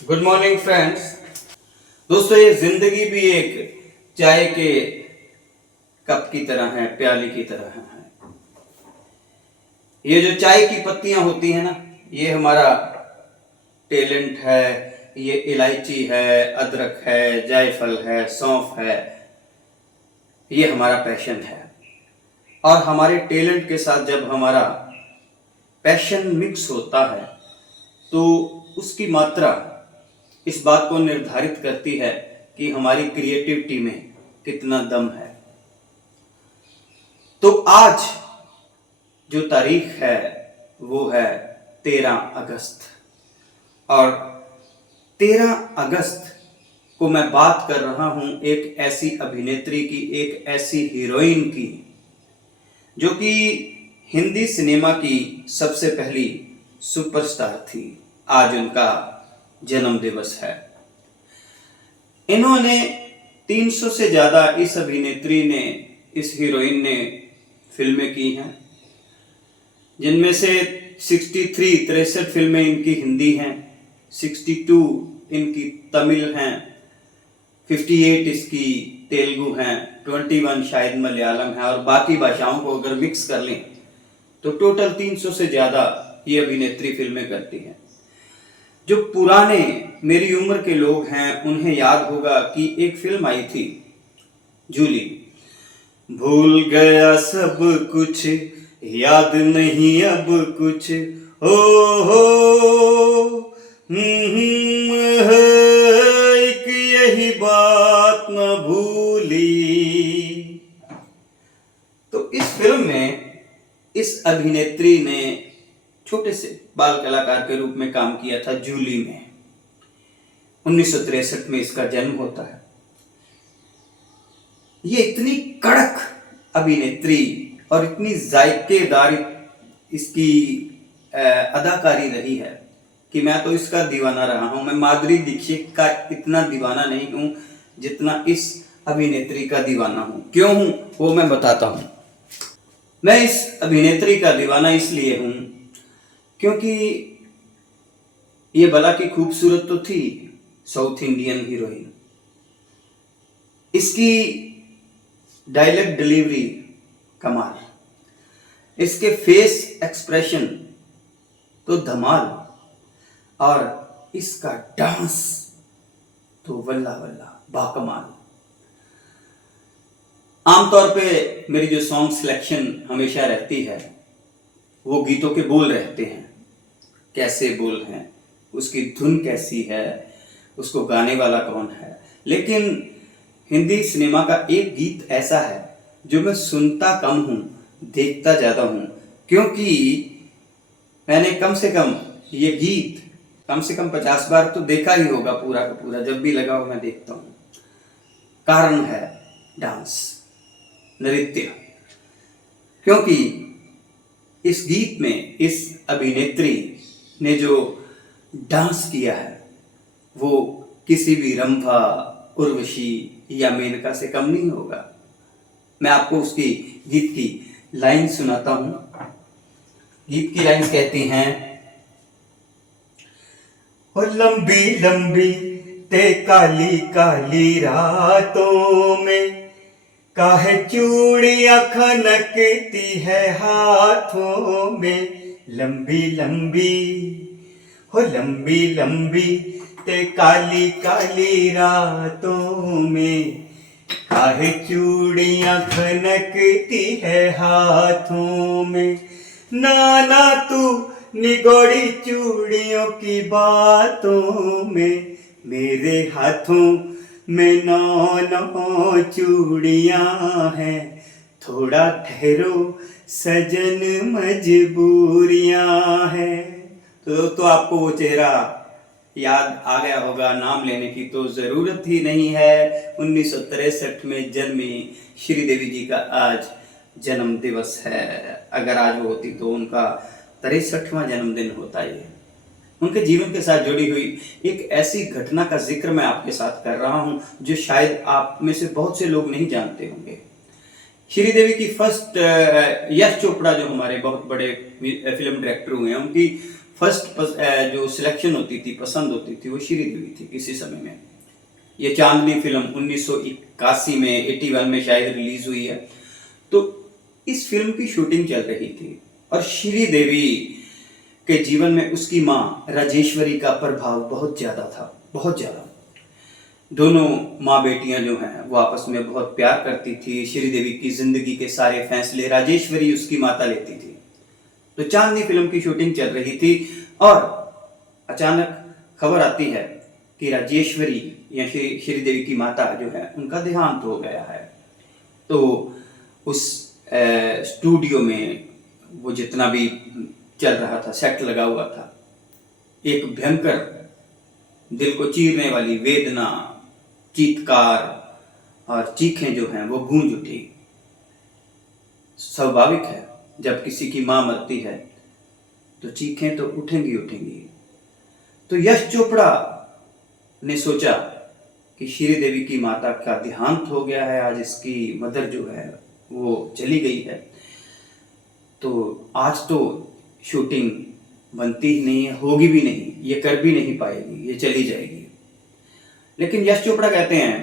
Good morning friends. दोस्तों, ये जिंदगी भी एक चाय के कप की तरह है, प्याली की तरह है। ये जो चाय की पत्तियां होती है ना, ये हमारा टैलेंट है। ये इलायची है, अदरक है, जायफल है, सौंफ है। ये हमारा पैशन है। और हमारे टैलेंट के साथ जब हमारा पैशन मिक्स होता है तो उसकी मात्रा इस बात को निर्धारित करती है कि हमारी क्रिएटिविटी में कितना दम है। तो आज जो तारीख है वो है 13 अगस्त। और 13 अगस्त को मैं बात कर रहा हूं एक ऐसी अभिनेत्री की, एक ऐसी हीरोइन की जो कि हिंदी सिनेमा की सबसे पहली सुपरस्टार थी। आज उनका जन्म दिवस है। इन्होंने 300 से ज्यादा, इस अभिनेत्री ने, इस हीरोइन ने फिल्में की हैं, जिनमें से 63 फिल्में इनकी हिंदी हैं, 62 इनकी तमिल हैं, 58 इसकी तेलुगु हैं, 21 शायद मलयालम है, और बाकी भाषाओं को अगर मिक्स कर लें तो टोटल 300 से ज्यादा ये अभिनेत्री फिल्में करती हैं। जो पुराने मेरी उम्र के लोग हैं उन्हें याद होगा कि एक फिल्म आई थी जूली। भूल गया सब कुछ, याद नहीं अब कुछ, हो एक यही बात न भूली। तो इस फिल्म में इस अभिनेत्री ने छोटे से बाल कलाकार के रूप में काम किया था जूली में। 1963 में इसका जन्म होता है। ये इतनी कड़क अभिनेत्री और इतनी जायकेदार इसकी अदाकारी रही है कि मैं तो इसका दीवाना रहा हूं। मैं माधुरी दीक्षित का इतना दीवाना नहीं हूं जितना इस अभिनेत्री का दीवाना हूं। क्यों हूं वो मैं बताता हूं। मैं इस अभिनेत्री का दीवाना इसलिए हूं क्योंकि ये भला की खूबसूरत तो थी, साउथ इंडियन हीरोइन। इसकी डायलॉग डिलीवरी कमाल, इसके फेस एक्सप्रेशन तो धमाल, और इसका डांस तो वल्ला वल्ला बाकमाल। आमतौर पे मेरी जो सॉन्ग सिलेक्शन हमेशा रहती है वो गीतों के बोल रहते हैं, कैसे बोल हैं, उसकी धुन कैसी है, उसको गाने वाला कौन है। लेकिन हिंदी सिनेमा का एक गीत ऐसा है जो मैं सुनता कम हूं, देखता ज्यादा हूं, क्योंकि मैंने कम से कम ये गीत कम से कम 50 बार तो देखा ही होगा, पूरा का पूरा। जब भी लगा हो मैं देखता हूं। कारण है डांस, नृत्य। क्योंकि इस गीत में इस अभिनेत्री ने जो डांस किया है वो किसी भी रंभा, उर्वशी या मेनका से कम नहीं होगा। मैं आपको उसकी गीत की लाइन सुनाता हूं। गीत की लाइन कहती हैं, ओ लंबी लंबी ते काली काली रातों में काहे चूड़ियां खनकती है हाथों में। लंबी लंबी हो लंबी लंबी ते काली काली रातों में काहे चूड़ियां खनकती है हाथों में। नाना तू निगोड़ी चूड़ियों की बातों में, मेरे हाथों में 9 चूड़ियां हैं। थोड़ा ठहरो सजन मजबूरियां हैं। तो आपको वो चेहरा याद आ गया होगा, नाम लेने की तो जरूरत ही नहीं है। 1963 में जन्मी श्रीदेवी जी का आज जन्म दिवस है। अगर आज वो होती तो उनका 63वां जन्मदिन होता ये। उनके जीवन के साथ जुड़ी हुई एक ऐसी घटना का जिक्र मैं आपके साथ कर रहा हूं जो शायद आप में से बहुत से लोग नहीं जानते होंगे। श्रीदेवी की फर्स्ट, यश चोपड़ा जो हमारे बहुत बड़े फिल्म डायरेक्टर हुए हैं, उनकी जो सिलेक्शन होती थी, पसंद होती थी, वो श्रीदेवी थी किसी समय में। ये चांदनी फिल्म 1981 में 81 में शायद रिलीज हुई है। तो इस फिल्म की शूटिंग चल रही थी और श्रीदेवी के जीवन में उसकी माँ राजेश्वरी का प्रभाव बहुत ज़्यादा था, बहुत ज़्यादा। दोनों माँ बेटियां जो हैं वो आपस में बहुत प्यार करती थी। श्रीदेवी की जिंदगी के सारे फैसले राजेश्वरी उसकी माता लेती थी। तो चांदनी फिल्म की शूटिंग चल रही थी और अचानक खबर आती है कि राजेश्वरी या श्रीदेवी की माता जो है उनका देहांत हो गया है। तो उस स्टूडियो में वो जितना भी चल रहा था, सेट लगा हुआ था, एक भयंकर दिल को चीरने वाली वेदना, चीत्कार और चीखें जो हैं वो गूंज उठी। स्वाभाविक है, जब किसी की मां मरती है तो चीखें तो उठेंगी उठेंगी। तो यश चोपड़ा ने सोचा कि श्रीदेवी की माता का देहांत हो गया है, आज इसकी मदर जो है वो चली गई है, तो आज तो शूटिंग बनती ही नहीं है, होगी भी नहीं, ये कर भी नहीं पाएगी, ये चली जाएगी। लेकिन यश चोपड़ा कहते हैं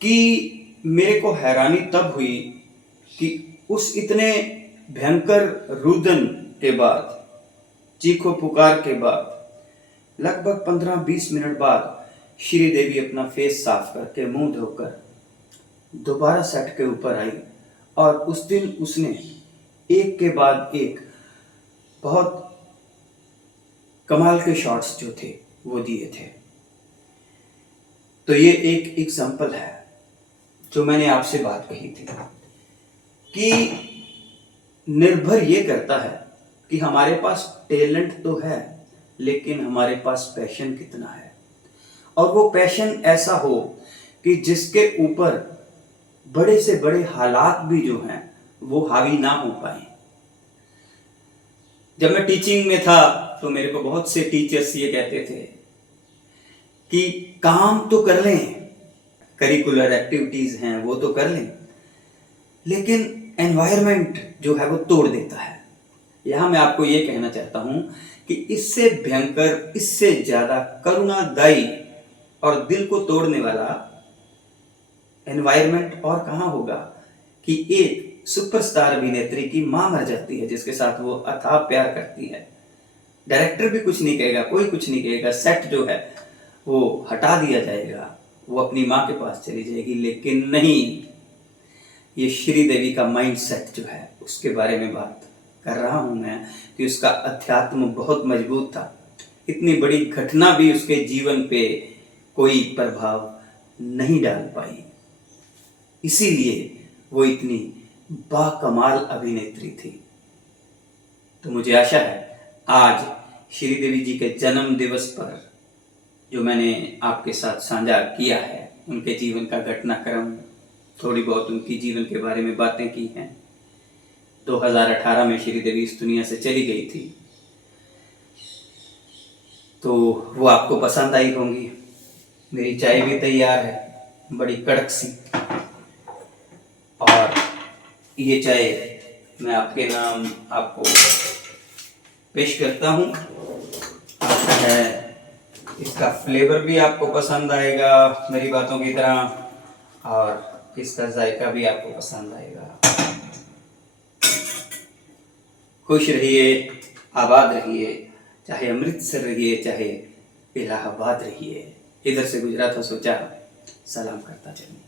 कि मेरे को हैरानी तब हुई कि उस इतने भयंकर रुदन के बाद, चीखो पुकार के बाद, लगभग 15-20 मिनट बाद श्रीदेवी अपना फेस साफ करके मुंह धोकर दोबारा सेट के ऊपर आई और उस दिन उसने एक के बाद एक बहुत कमाल के शॉट्स जो थे वो दिए थे। तो ये एक एग्जाम्पल है जो मैंने आपसे बात कही थी कि निर्भर ये करता है कि हमारे पास टैलेंट तो है, लेकिन हमारे पास पैशन कितना है। और वो पैशन ऐसा हो कि जिसके ऊपर बड़े से बड़े हालात भी जो हैं वो हावी ना हो पाए। जब मैं टीचिंग में था तो मेरे को बहुत से टीचर्स ये कहते थे कि काम तो कर लें, करिकुलर एक्टिविटीज हैं वो तो कर लें, लेकिन एनवायरनमेंट जो है वो तोड़ देता है। यहां मैं आपको ये कहना चाहता हूं कि इससे भयंकर, इससे ज्यादा करुणादायी और दिल को तोड़ने वाला एनवायरनमेंट और कहां होगा कि एक सुपरस्टार अभिनेत्री की मां मर जाती है जिसके साथ वो अथाह प्यार करती है। डायरेक्टर भी कुछ नहीं कहेगा, कोई कुछ नहीं कहेगा, सेट जो है वो हटा दिया जाएगा, वो अपनी मां के पास चली जाएगी। लेकिन नहीं, ये श्रीदेवी का माइंड सेट जो है उसके बारे में बात कर रहा हूं मैं कि उसका अध्यात्म बहुत मजबूत था। इतनी बड़ी घटना भी उसके जीवन पे कोई प्रभाव नहीं डाल पाई, इसीलिए वो इतनी बाकमाल अभिनेत्री थी। तो मुझे आशा है आज श्रीदेवी जी के जन्म दिवस पर जो मैंने आपके साथ साझा किया है, उनके जीवन का घटनाक्रम, थोड़ी बहुत उनकी जीवन के बारे में बातें की हैं। 2018 में श्रीदेवी इस दुनिया से चली गई थी, तो वो आपको पसंद आई होंगी। मेरी चाय भी तैयार है, बड़ी कड़क सी, और ये चाय मैं आपके नाम आपको पेश करता हूँ। आशा है इसका फ्लेवर भी आपको पसंद आएगा मेरी बातों की तरह, और इसका जायका भी आपको पसंद आएगा। खुश रहिए, आबाद रहिए, चाहे अमृतसर रहिए, चाहे इलाहाबाद रहिए। इधर से गुजरा था, सोचा सलाम करता चलूं।